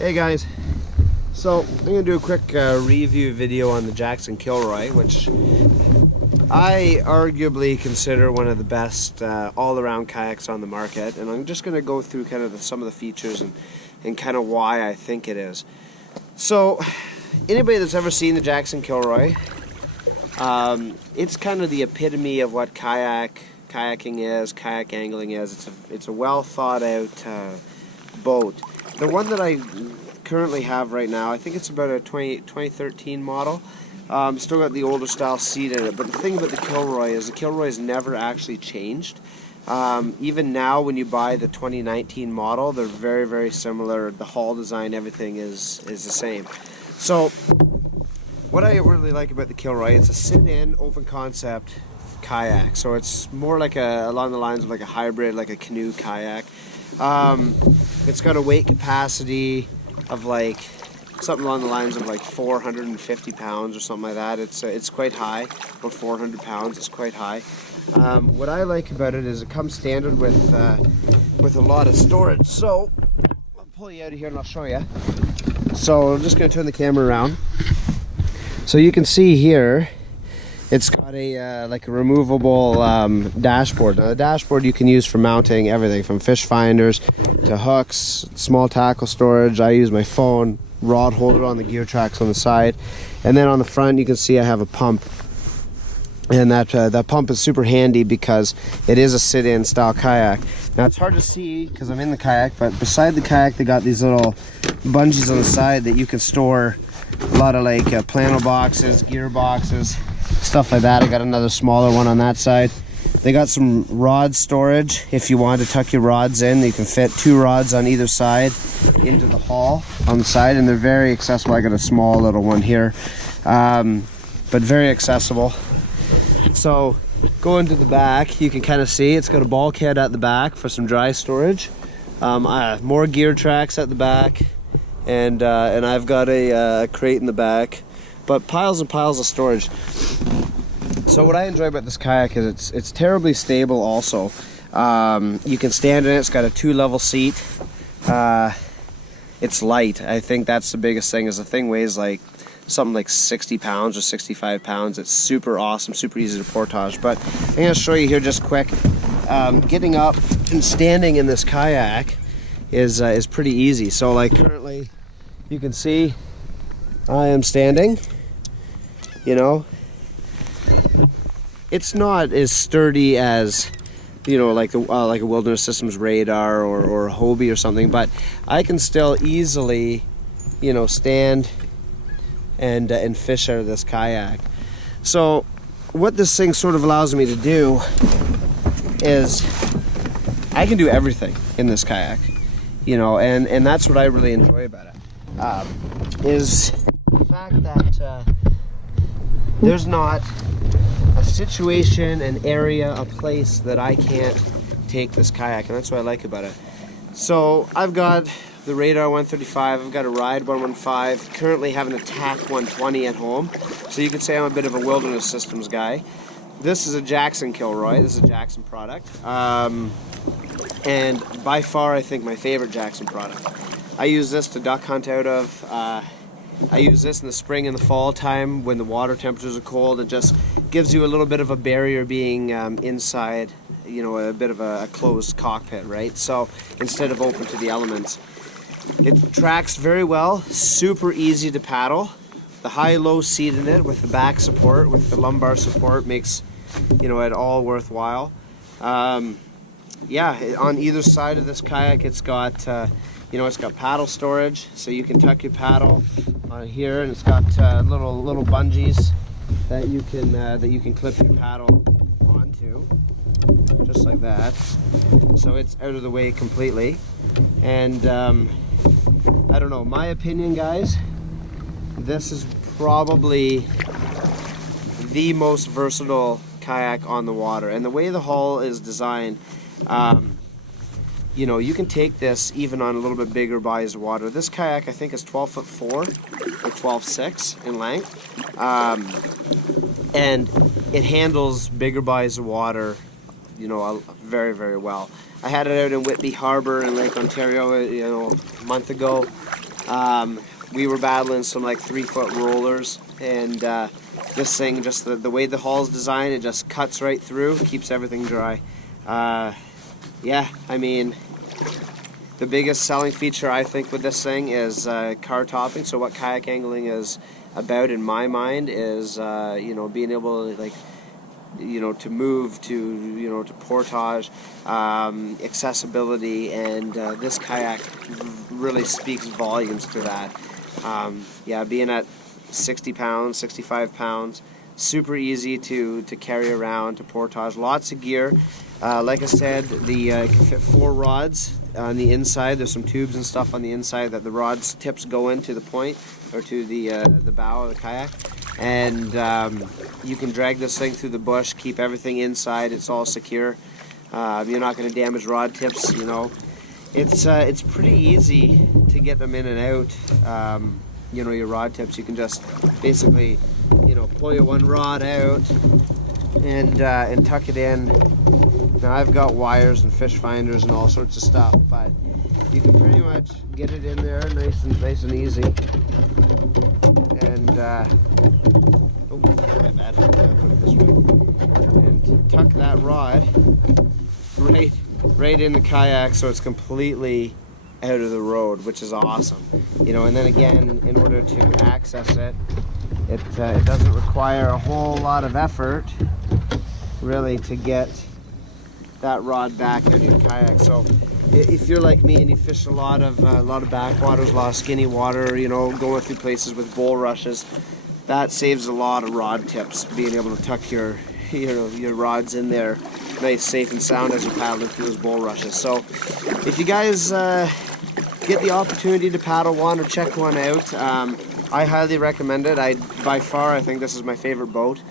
Hey guys, so I'm going to do a quick review video on the Jackson Kilroy, which I arguably consider one of the best all-around kayaks on the market, and I'm just going to go through kind of some of the features and kind of why I think it is. So anybody that's ever seen the Jackson Kilroy, it's kind of the epitome of what kayaking is, kayak angling is. It's a well thought out boat. The one that I currently have right now, I think it's about a 2013 model. Still got the older style seat in it, but the thing about the Kilroy is the Kilroy has never actually changed. Even now when you buy the 2019 model, they're very, very similar. The hull design, everything is the same. So what I really like about the Kilroy, it's a sit-in open concept kayak. So it's more like along the lines of like a hybrid, like a canoe kayak. It's got a weight capacity of like something along the lines of like 450 pounds or something like that. It's quite high, or 400 pounds. It's quite high. What I like about it is it comes standard with a lot of storage. So I'll pull you out of here and I'll show you. So I'm just going to turn the camera around. So you can see here, it's got a like a removable dashboard. Now the dashboard you can use for mounting everything from fish finders to hooks, small tackle storage. I use my phone, rod holder on the gear tracks on the side, and then on the front you can see I have a pump, and that pump is super handy because it is a sit-in style kayak. Now it's hard to see because I'm in the kayak, but beside the kayak they got these little bungees on the side that you can store a lot of like plano boxes, gear boxes, stuff like that. I got another smaller one on that side. They got some rod storage. If you want to tuck your rods in, you can fit 2 rods on either side into the hull on the side, and they're very accessible. I got a small little one here, but very accessible. So going to the back, you can kind of see it's got a bulkhead at the back for some dry storage. More gear tracks at the back, and I've got a crate in the back, but piles and piles of storage. So what I enjoy about this kayak is it's terribly stable also. You can stand in it. It's got a 2-level seat. It's light. I think that's the biggest thing, is the thing weighs like something like 60 pounds or 65 pounds. It's super awesome, super easy to portage. But I'm going to show you here just quick. Getting up and standing in this kayak is pretty easy. So like currently you can see I am standing, you know. It's not as sturdy as, you know, like like a Wilderness Systems radar or a Hobie or something, but I can still easily, you know, stand and fish out of this kayak. So what this thing sort of allows me to do is I can do everything in this kayak, you know, and that's what I really enjoy about it, is the fact that there's not a situation, an area, a place that I can't take this kayak, and that's what I like about it. So I've got the Radar 135, I've got a Ride 115, currently have an Attack 120 at home, so you could say I'm a bit of a Wilderness Systems guy. This is a Jackson Kilroy, this is a Jackson product, and by far I think my favorite Jackson product. I use this to duck hunt out of. I use this in the spring and the fall time when the water temperatures are cold. It just gives you a little bit of a barrier being inside, you know, a bit of a closed cockpit, right? So instead of open to the elements. It tracks very well, super easy to paddle. The high-low seat in it with the back support, with the lumbar support, makes, you know, it all worthwhile. Yeah, on either side of this kayak it's got, you know, it's got paddle storage, so you can tuck your paddle on here, and it's got little bungees that you can clip your paddle onto, just like that. So it's out of the way completely. And I don't know, my opinion, guys, this is probably the most versatile kayak on the water. And the way the hull is designed, you know, you can take this even on a little bit bigger bodies of water. This kayak, I think, is 12'4" or 12'6" in length, and it handles bigger bodies of water, you know, very, very well. I had it out in Whitby Harbor in Lake Ontario, you know, a month ago. We were battling some like 3-foot rollers, and this thing, just the way the hull's designed, it just cuts right through, keeps everything dry. Yeah, I mean, the biggest selling feature I think with this thing is car topping. So what kayak angling is about in my mind is you know, being able to, like, you know, to move to, you know, to Portage, accessibility, and this kayak really speaks volumes to that. Yeah, being at 60 pounds, 65 pounds, super easy to carry around to Portage. Lots of gear. Like I said, it can fit 4 rods on the inside. There's some tubes and stuff on the inside that the rods tips go into the point, or to the bow of the kayak. And you can drag this thing through the bush, keep everything inside. It's all secure. You're not going to damage rod tips, you know. It's pretty easy to get them in and out. You know, your rod tips, you can just basically, you know, pull your one rod out and tuck it in. Now I've got wires and fish finders and all sorts of stuff, but you can pretty much get it in there nice and easy. And oh, my bad. I'll put it this way. And tuck that rod right in the kayak, so it's completely out of the road, which is awesome. You know, and then again, in order to access it, it doesn't require a whole lot of effort really to get that rod back out of your kayak. So if you're like me and you fish a lot of backwaters, a lot of skinny water, you know, going through places with bulrushes, that saves a lot of rod tips, being able to tuck your rods in there nice, safe and sound as you're paddling through those bulrushes. So if you guys get the opportunity to paddle one or check one out, I highly recommend it. By far, I think this is my favorite boat.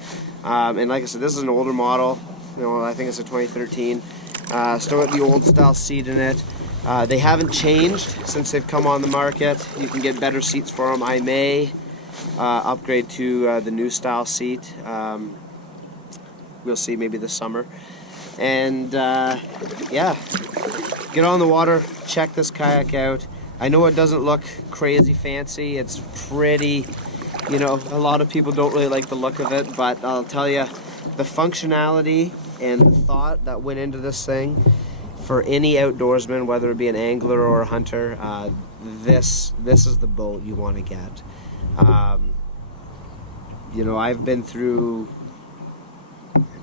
And like I said, this is an older model. You know, I think it's a 2013. Still got the old style seat in it. They haven't changed since they've come on the market. You can get better seats for them. I may upgrade to the new style seat. We'll see, maybe this summer. And yeah, get on the water, check this kayak out. I know it doesn't look crazy fancy. It's pretty, you know, a lot of people don't really like the look of it, but I'll tell you, the functionality and the thought that went into this thing for any outdoorsman, whether it be an angler or a hunter, this is the boat you want to get. You know, I've been through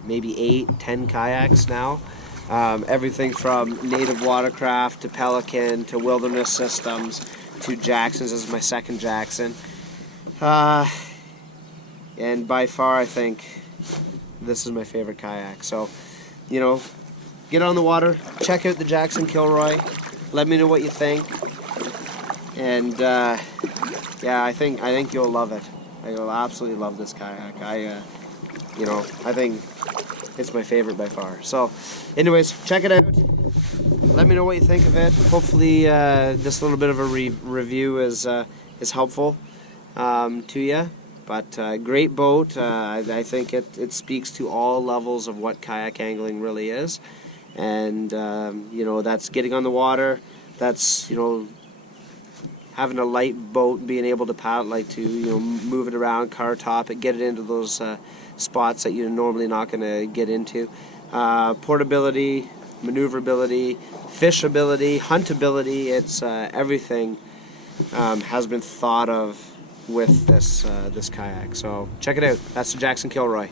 maybe 8-10 kayaks now. Everything from native watercraft to Pelican to Wilderness Systems to Jackson's. This is my second Jackson. And by far, I think this is my favorite kayak. So, you know, get on the water, check out the Jackson Kilroy, let me know what you think. And yeah, I think you'll love it. You'll absolutely love this kayak. You know, I think it's my favorite by far. So anyways, check it out. Let me know what you think of it. Hopefully this little bit of a review is helpful to you. But great boat. I think it speaks to all levels of what kayak angling really is. And you know, that's getting on the water. That's, you know, having a light boat, being able to paddle, like to, you know, move it around, car top it, get it into those spots that you're normally not going to get into. Portability, maneuverability, fishability, huntability, it's everything has been thought of with this kayak. So check it out. That's the Jackson Kilroy.